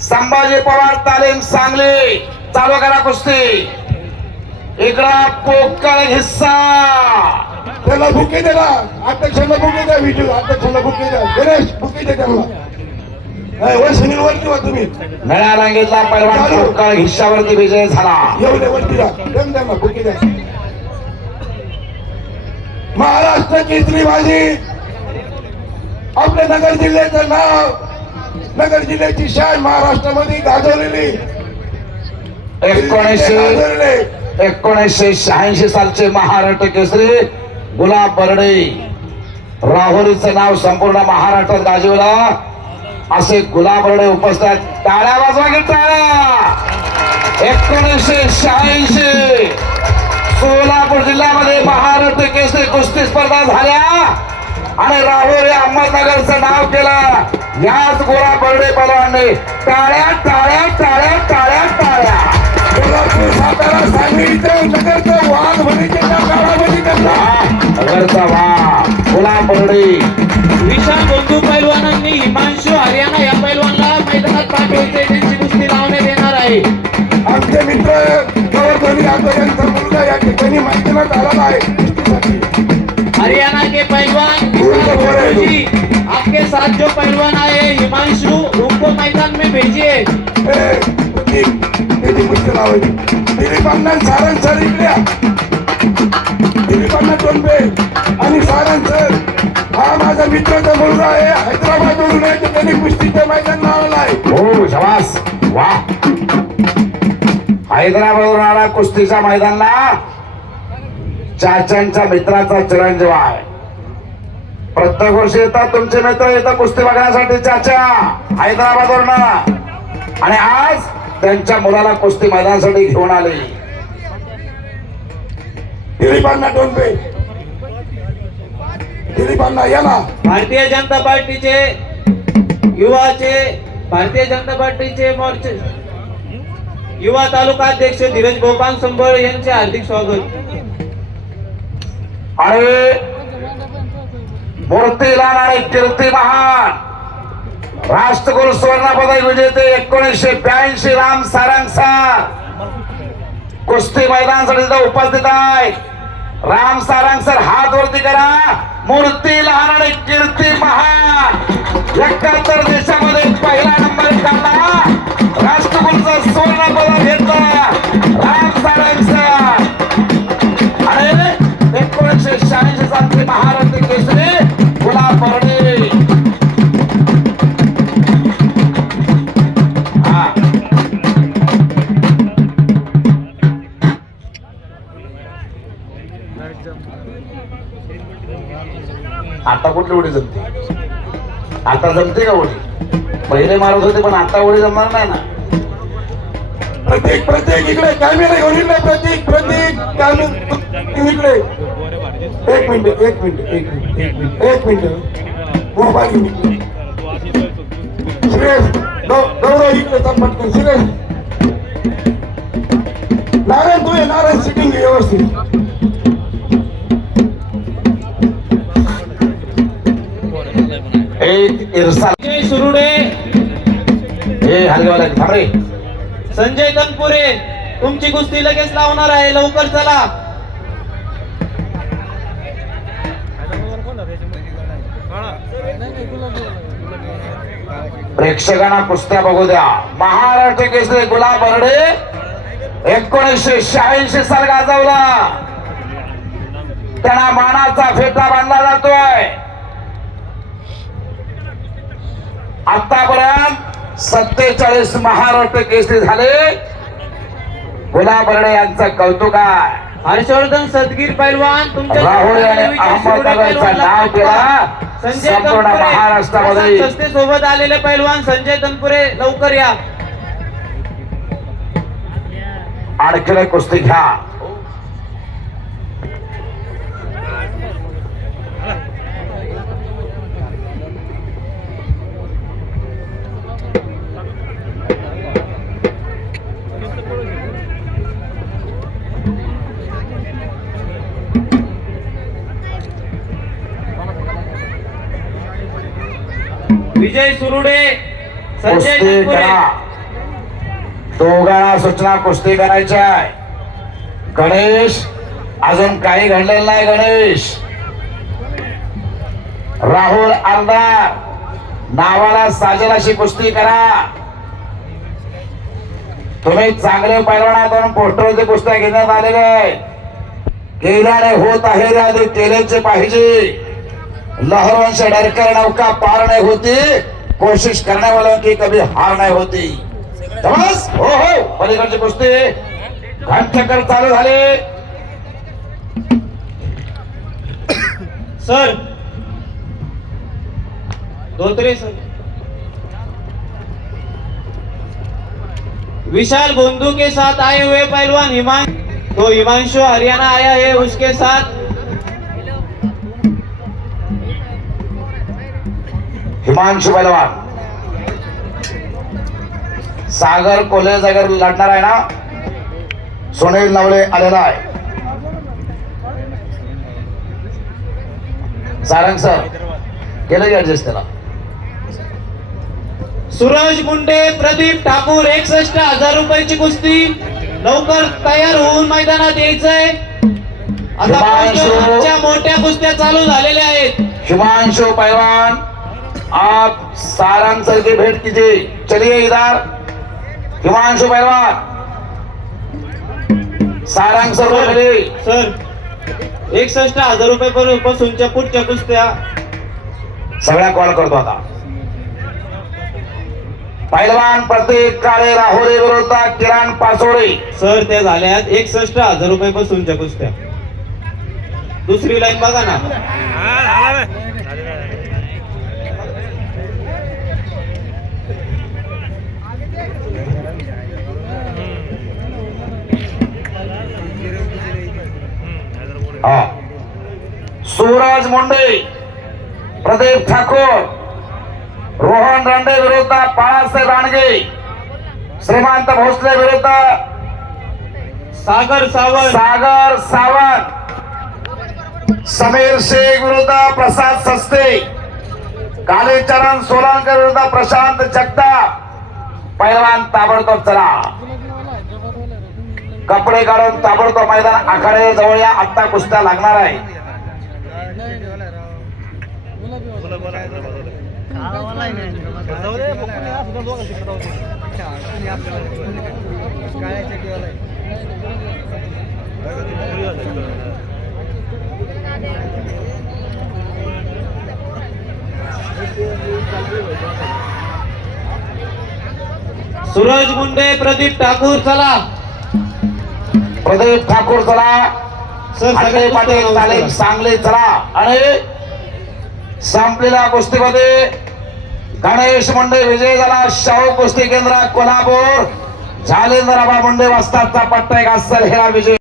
संभाजी पवार तालीम सांगली चालू करा कुस्ती. इकडा पोकळ हिस्सा. त्याला बुके दे ना. अध्यक्षांना बुके द्या विजू. अध्यक्षांना बुके द्या. गणेश बुके दे त्यांना. वरती वरती वा तुम्ही. नळ्या रांगेतला पैलवान पोकळ हिस्सावरती विजय झाला. येऊ दे वरती द्या बुके द्या. बाजी आपल्या नगर जिल्ह्याचं नाव नगर जिल्ह्याची शान महाराष्ट्रामध्ये गाजवलेली. एकोणीसशे एकोणीसशे शहाऐंशी सालचे महाराष्ट्र केसरी गुलाब बर्डे. राहुरीचं नाव संपूर्ण महाराष्ट्रात गाजवलं. असे गुलाब बर्डे उपस्थित आहेत. टाळ्या वाजवा टाळ्या? एकोणीसशे शहाऐंशी. सोलापूर जिल्ह्यामध्ये महाराष्ट्र केसरी कुस्ती स्पर्धा झाल्या. आणि राहुरी अहमदनगरचं नाव केलं. याच गोरा बर्डे पलवानने. टाळ्या टाळ्या टाळ्या टाळ्या टाळ्या. विशाल बंधू पैलवानांनी हिमांशू हरियाणा या पैलवानला मैदानात पाठवायचे त्यांची कुस्ती लावण्यात येणार आहे. आमचे मित्र यांचा मुलगा या ठिकाणी मैदानात आहे. हरियाणा आपके साथ जो पहलवान आए हिमांशु उनको मैदान में भेजिए. दिलीपांना सारंग सर इकडे या. दिलीपांना टोनबे आणि सारंग सर हा माझा मित्राचा मुलगा आहे हैदराबादवरून आहे तर त्यांनी कुस्तीचं मैदान लावलं आहे. हो शबास. वा. हैदराबादवरून आला कुस्तीच्या मैदानाला. चाच्यांच्या मित्राचा चिरंजीव आहे. प्रत्येक वर्षी येतात तुमचे मित्र येतात कुस्ती बघण्यासाठी. चाचा हैदराबादवरून. आणि आज त्यांच्या मुलाला कुस्ती मैदानासाठी घेऊन आले. दिलीपांना टोनबे दिलीपांना या ना. भारतीय जनता पार्टीचे युवाचे भारतीय जनता पार्टीचे मोर्चे. युवा तालुका अध्यक्ष धीरज भोपाल संबळ यांचे हार्दिक स्वागत. आणि मूर्तीलाल आणि कीर्ती महान. राष्ट्रकुल सुवर्ण पदक विजेते एकोणीसशे ब्याऐंशी राम सारंग सर कुस्ती मैदानासाठी उपस्थित आहे राम सारंग सर हात वरती करा. मूर्ती लहान आणि कीर्ती महान. एकाहत्तर देशामध्ये पहिला नंबर काढला. राष्ट्रकुलचा सुवर्ण पदक घेतला. आता कुठली उडी जमते? आता जमते का उडी? पहिले मारत होते पण आता उडी जमणार नाही ना. प्रत्येक प्रत्येक इकडे. कॅमेरा घेऊन इकडे प्रत्येक प्रत्येक इकडे. एक मिनिट एक मिनिट एक मिनिट एक मिनिट एक मिनिट. मोबाईल सुरेश गौ- गौरव इकडे चल पटकन. सुरेश. नारायण तू ये नारायण सिटिंग व्यवस्थित. विजय सुरुडे. हे हलगवाला संजय तनपुरे तुमची कुस्ती लगेच लावणार आहे लवकर चला. प्रेक्षकांना कुस्त्या बघू द्या. महाराष्ट्र केसरी गुलाब बर्डे एकोणीसशे शहाऐंशी साल गाजवला. त्यांना मानाचा फेटा बांधला जातोय. आतापर्यंत सत्तेचाळीस महाराष्ट्र केसरी झाले. गुलाब बर्डे यांचं कौतुक आहे. हर्षवर्धन सदगीर पैलवान तुमच्या राहुल आणि अहमदनगरचं नाव केलं. संजय संपूर्ण महाराष्ट्रामध्ये. सोबत आलेले पैलवान संजय तनपुरे लवकर या. आणखीन एक कुस्ती घ्या. विजय सुरुडे संजय कुस्ती करा. दोघांना सूचना कुस्ती करायच्या आहे. गणेश अजून काही घडलेलं नाही गणेश. राहुल आमदार नावाला साजेल अशी कुस्ती करा. तुम्ही चांगले पैलवाना दोन पोस्टरवरती कुस्त्या घेण्यात आलेल्या आहे केल्याने होत आहे आधी केल्याचे पाहिजे. लहरों से डर कर नौका पार नहीं होती? कोशिश करने वालों की कभी हार नहीं होती. बस हो हो पलीकडची कुस्ती. घंटकर चालू झाले. सर. धोत्रे सर. विशाल बंधु के साथ आए हुए पहलवान हिमांश तो हिमांशु हरियाणा आया है उसके साथ हिमांशु पहलवान। सागर कोले जागर लढणार आहे ना? सुनील नवले आलेला आहे. सारंग सर केलं ऍडजस्ट त्याला? सूरज मुंडे प्रदीप ठाकूर एकसष्ट हजार रुपयाची कुस्ती लवकर तयार होऊन मैदानात यायचंय. आता मोठ्या कुस्त्या चालू झालेल्या आहेत. हिमांशु पहलवान आप सारंग सर की भेंट कीजिए। चलिए इधर। हिमांशु पहलवान। सारंग सर को मिले सर एकसष्ट हजार रुपये पासूनच्या पुढच्या कुस्त्या सगळ्या कॉल करतो आता। पैलवान प्रतीक काळे राहुरी विरुद्ध किरण पासोडे। सर त्या झाल्यात एकसष्ट हजार रुपये पासूनच्या कुस्त्या दुसरी लाईन बघा ना. हा. सूरज मुंडे प्रदीप ठाकूर रोहन रांडे विरुद्ध बाळासाहेब राणगे श्रीमंत भोसले विरुद्ध सागर सावंत. सागर सावंत समीर शेख विरुद्ध प्रसाद सस्ते कालीचरण सोलांकर विरुद्ध प्रशांत जगताप पैलवान ताबडतोब चला. कपडे काढून ताबडतोब मैदान आखाडे जवळ या. आत्ता कुस्त्या लागणार आहे. सूरज मुंडे प्रदीप ठाकूर चला. प्रदीप ठाकूर चला. अजय सगळे पाटील तालीम सांगली चला. आणि संपलेल्या कुस्तीमध्ये गणेश मुंडे विजय झाला. शाहू कुस्ती केंद्र कोल्हापूर. जालेंद्रबा मुंडे वस्तादचा पट्टा एक अस्सल हेरा विजय.